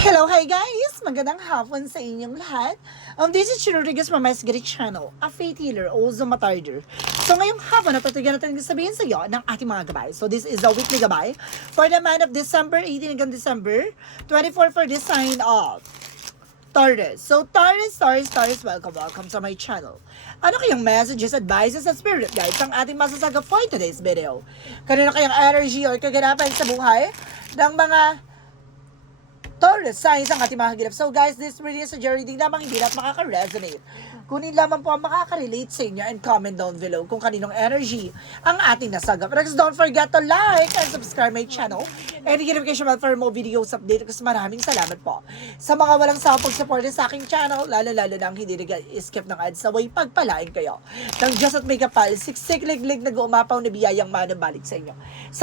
Hello, hi guys! Magandang hapon sa inyong lahat. Um, this is Chino Rodriguez from My Sigrid Channel, a faith healer, also matarder. So ngayong hapon, natutugyan natin sabihin sa iyo ng ating mga gabay. So this is a weekly gabay for the month of December 18 hanggang December 24 for this sign of Taurus. So Taurus, Taurus, Taurus, welcome, welcome sa my channel. Ano kayang messages, advices, at spirit guides ang ating masasaga for today's video? Kanino kayang energy or kaganapan sa buhay ng mga Taurus, signs ang ating mga hagilap. So guys, this really is a reading lamang hindi lahat makaka-resonate. Kunin lamang po ang makaka-relate sa inyo and comment down below kung kaninong energy ang ating nasagap. Next, don't forget to like and subscribe my channel and hit notification bell for more videos update kasi maraming salamat po. Sa mga walang sawang pag-support sa aking channel, lalo-lalo na ang hindi nag-skip ng ads sa way pagpalain kayo. Ng Just at Make a Pal, siksik liglig nag-uumapaw na biyayang manabalik sa inyo.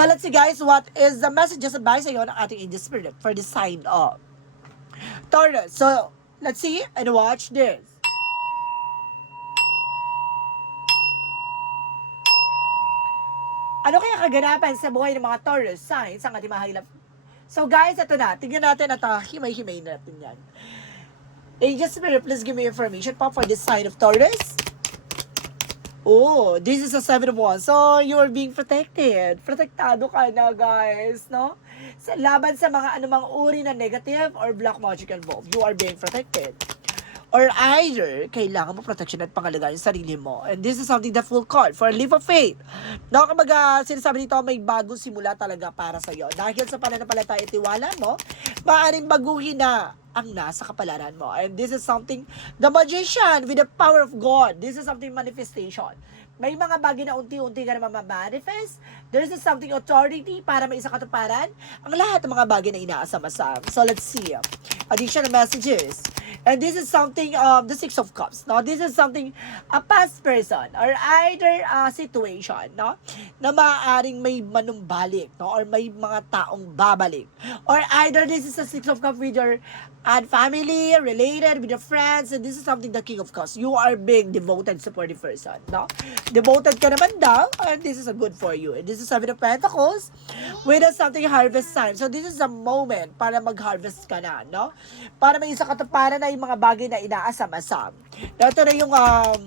Let's see guys, what is the messages advice sa iyo ng ating angel spirit for the sign of Taurus. So, let's see and watch this. Ano kaya kaganapan sa buhay ng mga Taurus signs ang ating mahilap? So guys, ito na. Tingnan natin at uh, himay-himay natin yan. Angel Spirit, please give me information po for this sign of Taurus. Oh, this is a seven of wands. So, you are being protected. Protektado ka na, guys, no? Sa laban sa mga anumang uri na negative or black magic involved, you are being protected. Or either, kailangan mo protection at pangalagaan yung sarili mo. And this is something that full card for a leap of faith. No, kapag uh, sinasabi dito, may bagong simula talaga para sa'yo. Dahil sa pananampalataya at tiwala mo, maaaring baguhin na ang nasa kapalaran mo. And this is something, the magician with the power of God. This is something manifestation. May mga bagay na unti-unti ka naman ma-manifest. There is something authority para may isa katuparan. Ang lahat ng mga bagay na inaasam-asam. So let's see. Additional messages. And this is something, um, the Six of Cups, no? This is something, a past person or either a situation, no? Na maaaring may manumbalik, no? Or may mga taong babalik. Or either this is a Six of Cups with your and family, related, with your friends, and this is something the King of Cups. You are being devoted, supportive person, no? Devoted ka naman daw, and this is a good for you. And this is Seven of Pentacles with a something harvest time. So this is a moment para mag-harvest ka na, no? Para may isa katuparan na yung mga bagay na inaasam-asam. Ito na yung um,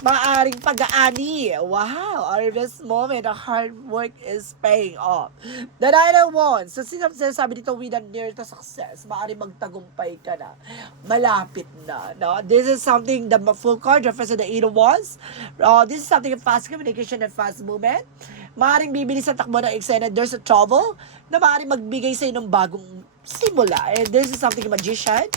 maaring pag-aani. Wow! Harvest moment. The hard work is paying off. The Nine of Wands. So, sin- sinasabi dito, with a near to success, maaring magtagumpay ka na. Malapit na. No? This is something, the full card refers to the Eight of Wands. Uh, this is something of fast communication and fast movement. Maaring bibili sa takbo ng extended. There's a trouble na maaring magbigay sa ng bagong simula. And this is something magician.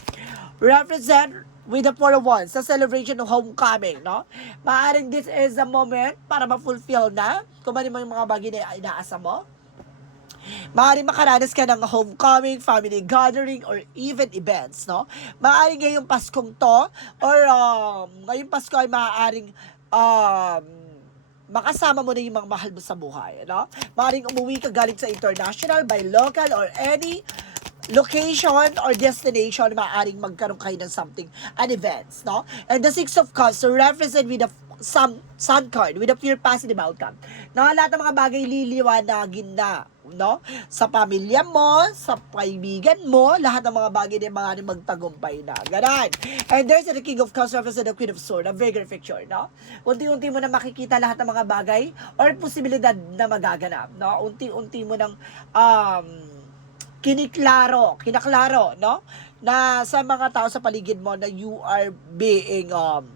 Represent with the four of wands sa celebration ng homecoming, no? Maaring this is the moment para ma-fulfill na kung ano yung mga bagay na inaasa mo. Maaring makaranas ka ng homecoming, family gathering, or even events, no? Maaring ngayong Paskong to, or um, ngayong Pasko ay maaaring um, makasama mo na yung mga mahal mo sa buhay, no? Maaring umuwi ka galing sa international, by local, or any location or destination maaaring magkaroon kayo ng something an events no? And the six of cups so represent with the some sun card with a pure positive outcome. No lahat ng mga bagay liliwanagin na no? Sa pamilya mo sa kaibigan mo lahat ng mga bagay na mga magtagumpay na ganon. And there's the king of cups represent the queen of sword a very good picture no? Unti-unti mo na makikita lahat ng mga bagay or posibilidad na magaganap no? Unti-unti mo nang um kiniklaro, kinaklaro, no? Na sa mga tao sa paligid mo na you are being um,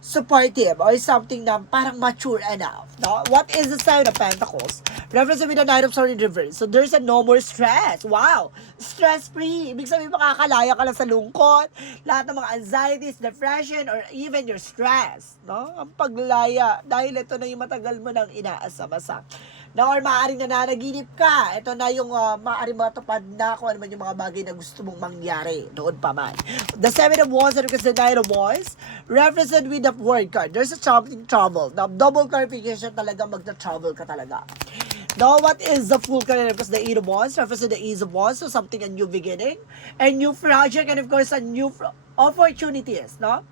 supportive or something na parang mature enough, no? What is the sign of Pentacles? Reference with the Knight of Swords in reverse. So there's a no more stress. Wow! Stress-free. Ibig sabihin makakalaya ka lang sa lungkot, lahat ng mga anxieties, depression, or even your stress, no? Ang paglaya. Dahil ito na yung matagal mo nang inaasam-asam na or maaaring nananaginip ka. Ito na yung uh, maaaring matupad na kung ano man yung mga bagay na gusto mong mangyari noon pa man. The Seven of Wands and the Nine of Wands represent with the word card. There's a something trouble. Now, double clarification talaga magta-travel ka talaga. Now, what is the full career? Because the Eight of Wands represents the Ease of Wands, so something a new beginning, a new project, and of course, a new opportunities, no?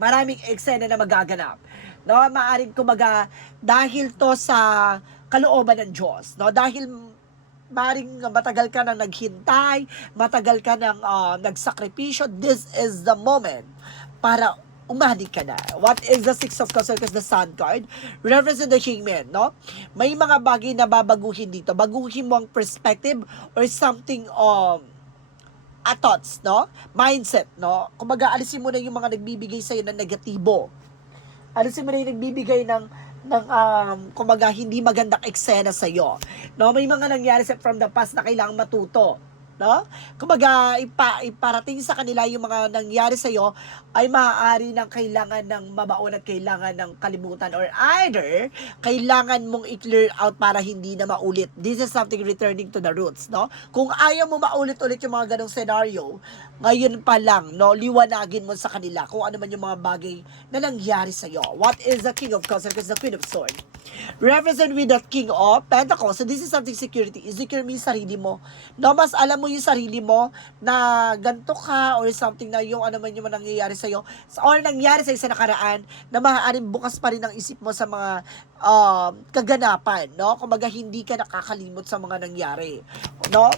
Maraming eksena na magaganap. No, maaring kumaga dahil to sa kalooban ng Diyos, no? Dahil maring matagal ka nang naghintay, matagal ka nang ah, nagsakripisyo, this is the moment para umani ka na. What is the Six of Cups? Because the Sun card represents the Hangman, no? May mga bagay na babaguhin dito. Baguhin mo ang perspective or something um, a thoughts, no? Mindset, no? Kumbaga, alisin mo na yung mga nagbibigay sa'yo ng negatibo. Alisin mo na yung nagbibigay ng ng um, kumbaga hindi magandang eksena sa iyo. No, may mga nangyari sa from the past na kailangang matuto. No? Kumbaga, ipa, iparating sa kanila yung mga nangyari sa iyo ay maaari ng kailangan ng mabaon at kailangan ng kalimutan or either kailangan mong i-clear out para hindi na maulit. This is something returning to the roots, no? Kung ayaw mo maulit-ulit yung mga ganong scenario, ngayon pa lang, no, liwanagin mo sa kanila kung ano man yung mga bagay na nangyari sa iyo. What is the King of Cups? Because the Queen of Swords. Represent with the King of Pentacles. So this is something security. Insecure mo yung sarili mo. No, mas alam mo yung sarili mo na ganto ka or something na yung ano man yung nangyayari sa'yo or nangyari sa'yo sa nakaraan na maaaring bukas pa rin ang isip mo sa mga um, kaganapan, no? Kumbaga hindi ka nakakalimot sa mga nangyari, no?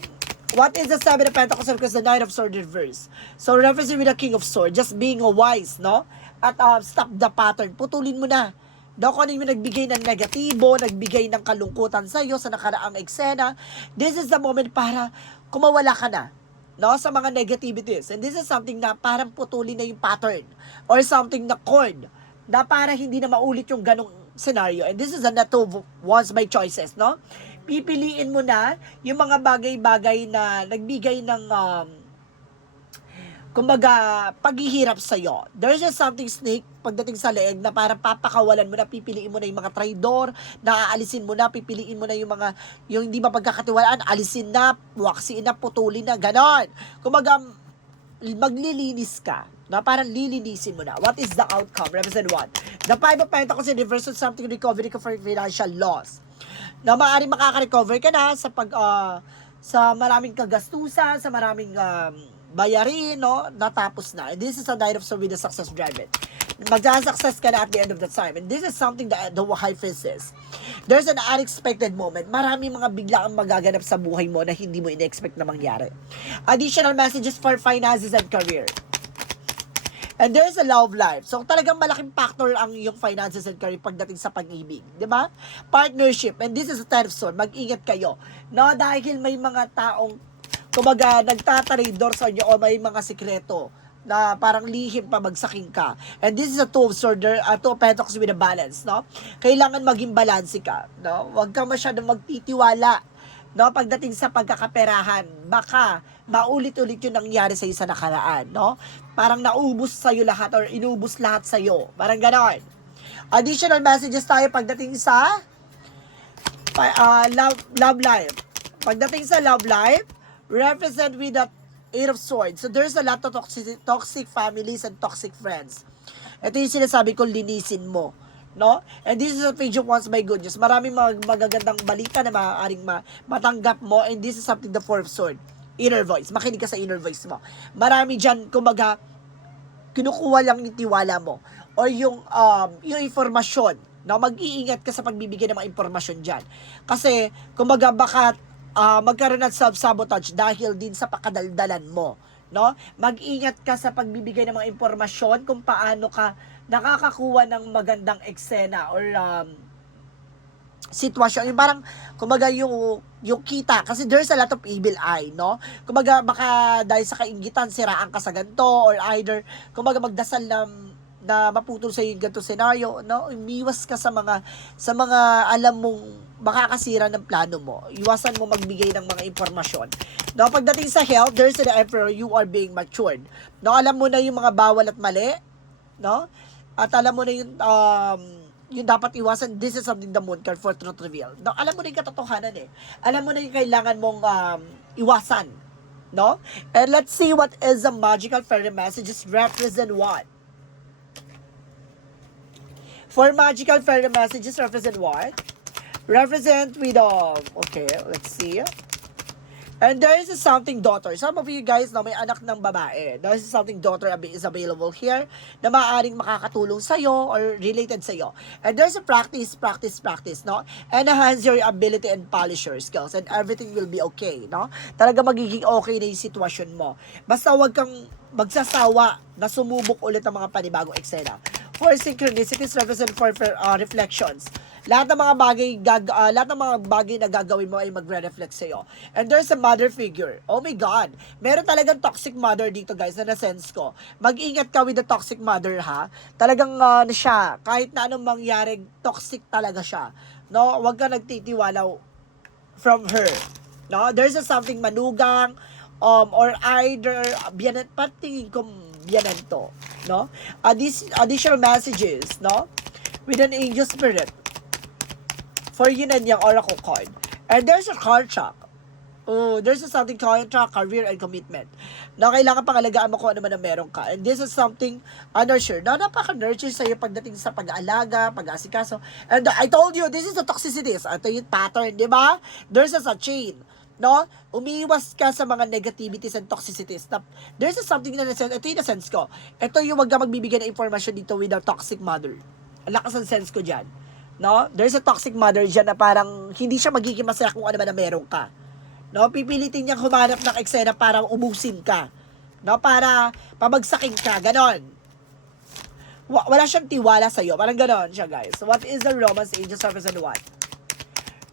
What is the Seven of Pentacles? Because the Nine of Swords reverse. So, referencing with the King of Swords, just being wise, no? At uh, stop the pattern. Putulin mo na. No, kung ano yung nagbigay ng negatibo, nagbigay ng kalungkutan sa iyo sa nakaraang eksena, this is the moment para kumawala ka na no, sa mga negativities. And this is something na parang putulin na yung pattern or something na cord na para hindi na maulit yung ganong scenario. And this is a not to once by choices, no? Pipiliin mo na yung mga bagay-bagay na nagbigay ng um, kumbaga, paghihirap sa'yo. There's just something snake pagdating sa leeg na parang papakawalan mo na, pipiliin mo na yung mga traidor, na aalisin mo na, pipiliin mo na yung mga, yung hindi mapagkakatiwalaan, alisin na, waksiin na, putulin na, ganon. Kumbaga, maglilinis ka na parang lilinisin mo na. What is the outcome? Represent what? The Five of Pentacles in reverse of something recovery for financial loss. Na maaaring makaka-recover ka na sa pag, ah, sa maraming kagastusan, sa maraming um, bayarin, no? Natapos na. And this is a night of with the success driven. Magsa-success ka na at the end of the time. And this is something that the high faces. There's an unexpected moment. Marami mga bigla ang magaganap sa buhay mo na hindi mo in-expect na mangyari. Additional messages for finances and career. And there's a love life. So talagang malaking factor ang yung finances and career pagdating sa pag-ibig. Di ba? Partnership. And this is a of sword. Mag-ingat kayo. No, dahil may mga taong kumaga nagtataridor sa inyo o may mga sikreto na parang lihim pa magsaking ka. And this is a two of swords, uh, two of pentacles with a balance, no? Kailangan maging balance ka, no? Huwag ka masyadong magtitiwala, no? Pagdating sa pagkakaperahan, baka maulit-ulit yung nangyari sa sa nakaraan, no? Parang naubos sa iyo lahat or inubos lahat sa iyo. Parang ganon. Additional messages tayo pagdating sa uh, love, love life. Pagdating sa love life, represent with that Eight of Swords. So there's a lot of toxic, toxic families and toxic friends. Ito yung sinasabi ko, linisin mo. No? And this is a page of once by good news. Maraming mag magagandang balita na maaaring ma matanggap mo and this is something the four of sword. Inner voice. Makinig ka sa inner voice mo. Marami dyan, kumbaga, kinukuha lang yung tiwala mo or yung um, yung informasyon na mag-iingat ka sa pagbibigay ng mga informasyon dyan. Kasi, kumbaga, baka ah, magkaroon ng self-sabotage dahil din sa pakadaldalan mo. No? Mag-ingat ka sa pagbibigay ng mga impormasyon kung paano ka nakakakuha ng magandang eksena or um, sitwasyon. Yung parang, kumbaga, yung, yung kita. Kasi there's a lot of evil eye, no? Kumbaga, baka dahil sa kaingitan, siraan ka sa ganito, or either, kumbaga, magdasal na, na maputol sa yung ganito scenario, no? Umiwas ka sa mga, sa mga alam mong makakasira ng plano mo. Iwasan mo magbigay ng mga impormasyon. No, pagdating sa health, there's the emperor, you are being matured. No, alam mo na yung mga bawal at mali, no? At alam mo na yung um, yung dapat iwasan, this is something the moon card for truth reveal. No, alam mo na yung katotohanan eh. Alam mo na yung kailangan mong um, iwasan. No? And let's see what is the magical fairy messages represent what? For magical fairy messages represent what? Represent with um, okay, let's see. And there is something daughter. Some of you guys know may anak ng babae. There is something daughter is available here na maaaring makakatulong sa'yo or related sa'yo. And there's a practice, practice, practice, no? Enhance your ability and polish your skills and everything will be okay, no? Talaga magiging okay na yung sitwasyon mo. Basta wag kang magsasawa na sumubok ulit ng mga panibagong eksena. For synchronicities represent for, for uh, reflections. Lahat ng mga bagay gag uh, lahat ng mga bagay na gagawin mo ay magre-reflect sa iyo. And there's a mother figure. Oh my god. Meron talagang toxic mother dito, guys, na na-sense ko. Mag-ingat ka with the toxic mother, ha? Talagang uh, ano siya, kahit na anong mangyari, toxic talaga siya. No, wag ka nagtitiwala from her. No, there's a something manugang um or either biyanan patingin ko biyanan to, no? Addis, additional messages, no? With an angel spirit for yun and yung oracle card. And there's a shock. Oh, there's a something contract, career, and commitment. Na kailangan pangalagaan mo kung ano man ang meron ka. And this is something unnurture. Na napaka-nurture sa'yo pagdating sa pag-aalaga, pag-asikaso. And I told you, this is the toxicities. Ito yung pattern, di ba? There's a chain. No? Umiiwas ka sa mga negativities and toxicities. Na, there's a something na nasense. Ito yung na-sense ko. Ito yung wag ka magbibigay ng information dito with a toxic mother. Ang lakas ng sense ko dyan. No? There's a toxic mother dyan na parang hindi siya magiging masaya kung ano man na meron ka. No? Pipilitin niyang humanap ng eksena para ubusin ka. No? Para pabagsakin ka. Ganon. Wa- wala siyang tiwala sa'yo. Parang ganon siya, guys. What is the romance angel represent what?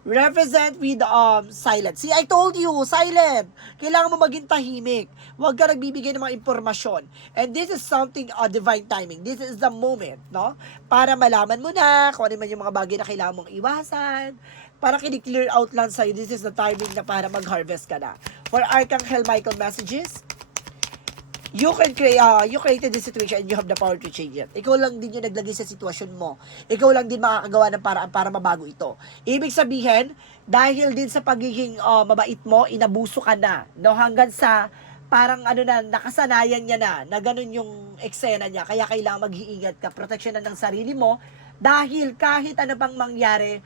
Represent with um silence. See, I told you, silent. Kailangan mo maging tahimik. Huwag ka nagbibigay ng mga impormasyon. And this is something uh, divine timing. This is the moment, no? Para malaman mo na kung ano man yung mga bagay na kailangan mong iwasan. Para kini-clear out lang sa'yo, this is the timing na para mag-harvest ka na. For Archangel Michael messages, you can create, uh, you created the situation and you have the power to change it. Ikaw lang din yung naglagay sa sitwasyon mo. Ikaw lang din makakagawa ng paraan para mabago ito. Ibig sabihin, dahil din sa pagiging uh, mabait mo, inabuso ka na. No? Hanggang sa parang ano na, nakasanayan niya na, na ganun yung eksena niya. Kaya kailangan mag-iingat ka, protection na ng sarili mo. Dahil kahit ano pang mangyari,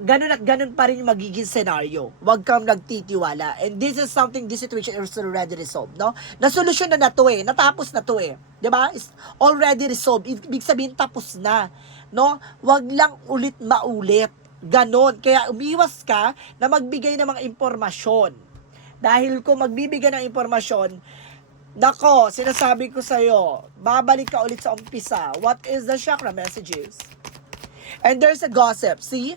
ganun at ganun pa rin yung magiging scenario. Huwag kang nagtitiwala. And this is something, this situation is already resolved, no? Nasolusyon na na to eh. Natapos na to eh. ba? It's already resolved. Ibig sabihin, tapos na. No? Huwag lang ulit maulit. Ganon. Kaya umiwas ka na magbigay ng mga impormasyon. Dahil kung magbibigay ng impormasyon, Nako, sinasabi ko sa'yo, babalik ka ulit sa umpisa. What is the chakra messages? And there's a gossip. See?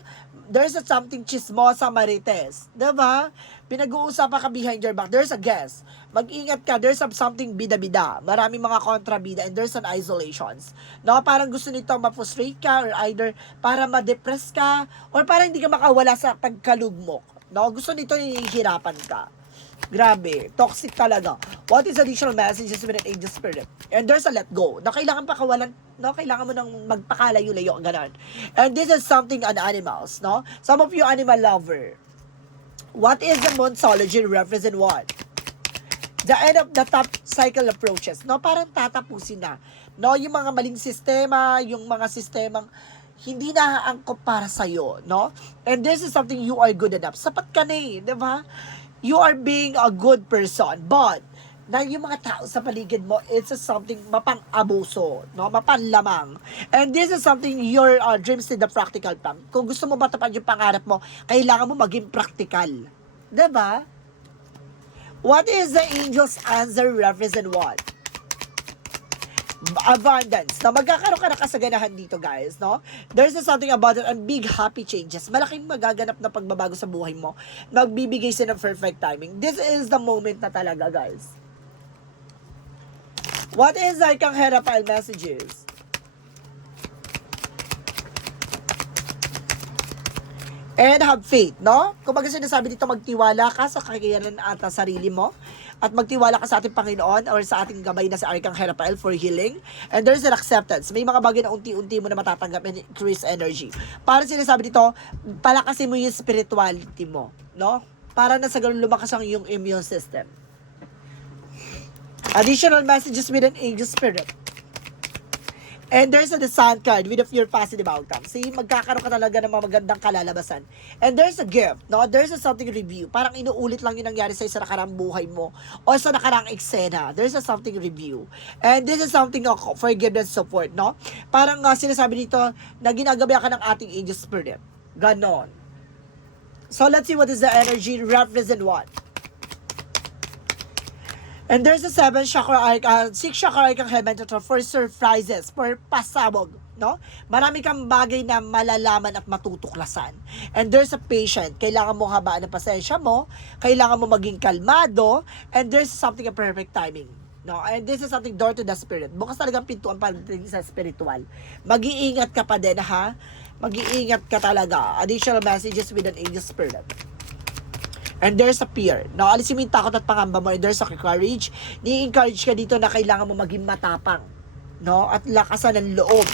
There's a something chismosa marites. Diba? Pinag-uusapan ka behind your back. There's a guess. Mag-ingat ka. There's a something bida-bida. Maraming mga kontrabida and there's an isolations. No? Parang gusto nito ma-frustrate ka or either para ma-depress ka or para hindi ka makawala sa pagkalugmok. No? Gusto nito hihirapan ka. Grabe, toxic talaga. What is additional messages with an angel spirit? And there's a let go. Na kailangan pa kawalan, no? Kailangan mo nang magpakalayo-layo, ganun. And this is something on animals, no? Some of you animal lover. What is the monsology represent what? The end of the top cycle approaches, no? Parang tatapusin na. No, yung mga maling sistema, yung mga sistemang hindi na angkop para sa'yo, no? And this is something you are good enough. Sapat ka na eh, di ba? You are being a good person, but na yung mga tao sa paligid mo, it's a something mapang-abuso, no? mapanlamang. And this is something your uh, dreams in the practical plan. Kung gusto mo matupad yung pangarap mo, kailangan mo maging practical. ba? What is the angel's answer represent what? Abundance. Na magkakaroon ka ng kasaganahan dito, guys, no? There's a something about it and big happy changes. Malaking magaganap na pagbabago sa buhay mo. Nagbibigay siya ng perfect timing. This is the moment na talaga, guys. What is Arcang Herapile messages? And have faith, no? Kung baga sinasabi dito, magtiwala ka sa kakayanan at sa sarili mo. At magtiwala ka sa ating Panginoon or sa ating gabay na sa Arcang Herapael for healing. And there's an acceptance. May mga bagay na unti-unti mo na matatanggap and increase energy. Para sinasabi dito, palakasin mo yung spirituality mo, no? Para na sa ganun lumakas ang iyong immune system. Additional messages with an angel spirit. And there's a sun card with a your positive outcome. See, magkakaroon ka talaga ng mga magandang kalalabasan. And there's a gift, no? There's a something review. Parang inuulit lang yung nangyari sa'yo sa nakarang buhay mo o sa nakarang eksena. There's a something review. And this is something of forgiveness support, no? Parang uh, sinasabi dito na ginagabayan ka ng ating angel spirit. Ganon. So let's see what is the energy represent what. And there's a seven chakra arc, uh, six chakra arc ang heaven to for surprises, for pasabog, no? Marami kang bagay na malalaman at matutuklasan. And there's a patient, kailangan mo habaan ng pasensya mo, kailangan mo maging kalmado, and there's something a perfect timing. No, and this is something door to the spirit. Bukas talagang pintuan pagdating sa spiritual. Mag-iingat ka pa din, ha? Mag-iingat ka talaga. Additional messages with an angel spirit. And there's a fear. No, alisin mo yung takot at pangamba mo. And there's a courage. Ni-encourage ka dito na kailangan mo maging matapang. No? At lakasan ng loob.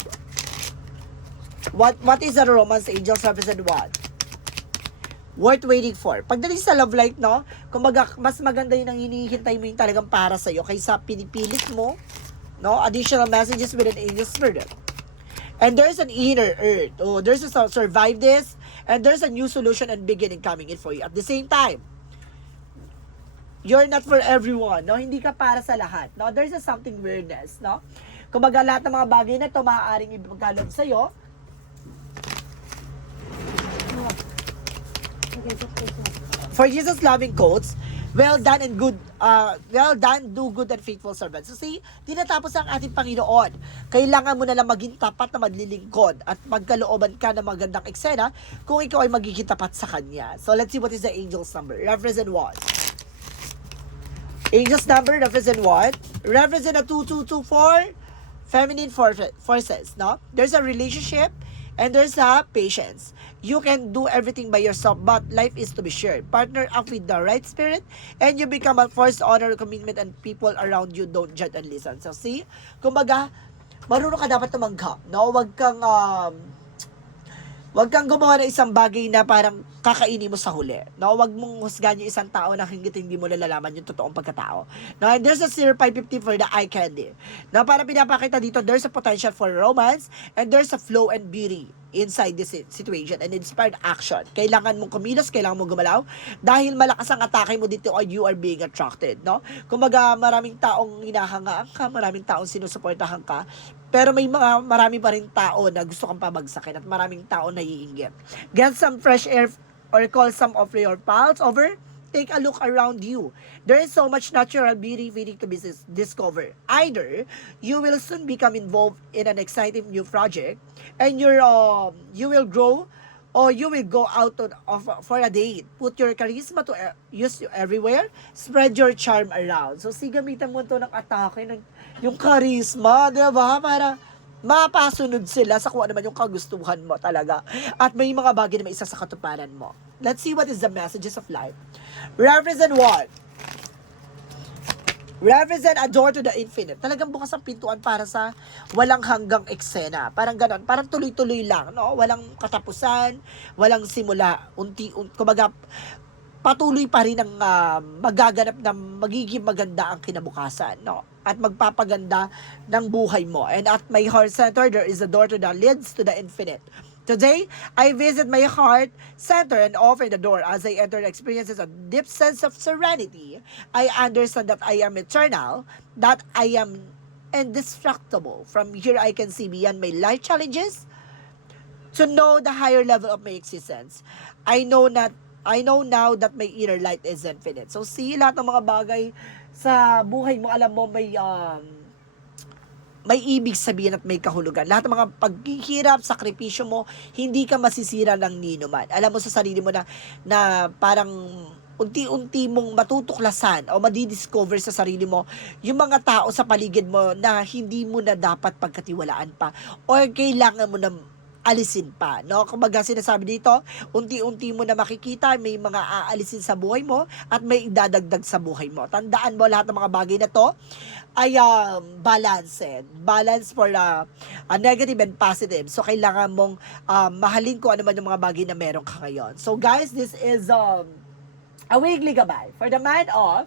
What what is a romance angels represent what? Worth waiting for. Pagdating sa love life, no? Kumbaga, mas maganda yun ang hinihintay mo yung talagang para sa'yo kaysa pinipilit mo. No? Additional messages with an angel spirit. And there's an inner earth. Oh, there's a sur- survive this. And there's a new solution and beginning coming in for you. At the same time, you're not for everyone, no? Hindi ka para sa lahat, no? There's a something weirdness, no? Kumbaga lahat ng mga bagay na ito maaaring ipagkaloob sa'yo. For Jesus loving quotes, well done and good, uh, well done, do good and faithful servant. So see, tinatapos ang ating Panginoon. Kailangan mo na lang maging tapat na maglilingkod at magkalooban ka ng magandang eksena kung ikaw ay magiging tapat sa Kanya. So let's see what is the angel's number. Represent what? Angel's number represent what? Represent a 2224 feminine for- forces, no? There's a relationship and there's a patience. You can do everything by yourself, but life is to be shared. Partner up with the right spirit and you become a force, honor, commitment, and people around you don't judge and listen. So see, kumbaga, marunong ka dapat tumanggap, no? Wag kang, um, Huwag kang gumawa ng isang bagay na parang kakainin mo sa huli. No? Huwag mong husgahan yung isang tao na hingit hindi mo nalalaman yung totoong pagkatao. No? And there's a 0550 for the eye candy. No? Para pinapakita dito, there's a potential for romance and there's a flow and beauty inside this si- situation and inspired action. Kailangan mong kumilos, kailangan mong gumalaw dahil malakas ang atake mo dito or you are being attracted. No? Kumbaga, maraming taong hinahangaan ka, maraming taong sinusuportahan ka, pero may mga marami pa rin tao na gusto kang pabagsakin at maraming tao na iinggit. Get some fresh air or call some of your pals over. Take a look around you. There is so much natural beauty waiting to be dis- discovered. Either you will soon become involved in an exciting new project and you're, um, you will grow or you will go out on, of, for a date. Put your charisma to e- use you everywhere. Spread your charm around. So, si gamitan mo to ng atake, ng, yung charisma, di ba? Para mapasunod sila sa kung ano man yung kagustuhan mo talaga. At may mga bagay na may isa sa katuparan mo. Let's see what is the messages of life. Represent what? Represent a door to the infinite. Talagang bukas ang pintuan para sa walang hanggang eksena. Parang ganon. Parang tuloy-tuloy lang, no? Walang katapusan, walang simula. Unti, un, kumbaga, patuloy pa rin ang ah, magaganap na magiging maganda ang kinabukasan, no? At magpapaganda ng buhay mo. And at my heart center, there is a door to that leads to the infinite. Today, I visit my heart center and open the door as I enter experiences a deep sense of serenity. I understand that I am eternal, that I am indestructible. From here, I can see beyond my life challenges to know the higher level of my existence. I know that I know now that my inner light is infinite. So see lahat ng mga bagay sa buhay mo, alam mo may um, may ibig sabihin at may kahulugan. Lahat ng mga paghihirap, sakripisyo mo, hindi ka masisira ng ninuman. Alam mo sa sarili mo na, na parang unti-unti mong matutuklasan o madidiscover sa sarili mo yung mga tao sa paligid mo na hindi mo na dapat pagkatiwalaan pa or kailangan mo na alisin pa, no? Kumbaga sinasabi dito, unti-unti mo na makikita may mga aalisin sa buhay mo at may idadagdag sa buhay mo. Tandaan mo lahat ng mga bagay na to ay um, balanced. Balance for uh, a negative and positive. So, kailangan mong um, mahalin kung ano man yung mga bagay na meron ka ngayon. So, guys, this is um, a weekly gabay for the month of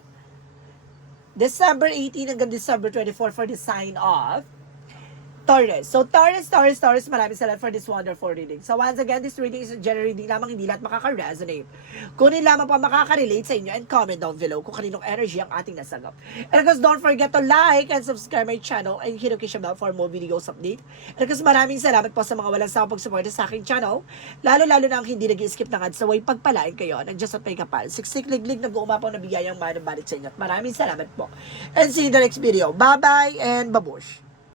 December 18 hanggang December 24 for the sign of Taurus. So, Taurus, Taurus, Taurus, maraming salamat for this wonderful reading. So, once again, this reading is a general reading lamang, hindi lahat makaka-resonate. Kunin lamang pa makaka-relate sa inyo and comment down below kung kaninong energy ang ating nasagap. And of course, don't forget to like and subscribe my channel and hit notification bell for more videos update. And of course, maraming salamat po sa mga walang sawang pagsuporta sa aking channel. Lalo-lalo na ang hindi nag-skip ng ads sa way pagpalain kayo. Nag-just at may kapal. Siksik, liglig, nag-uumapaw na bigayang manang balik sa inyo. At maraming salamat po. And see you in the next video. Bye-bye and babush.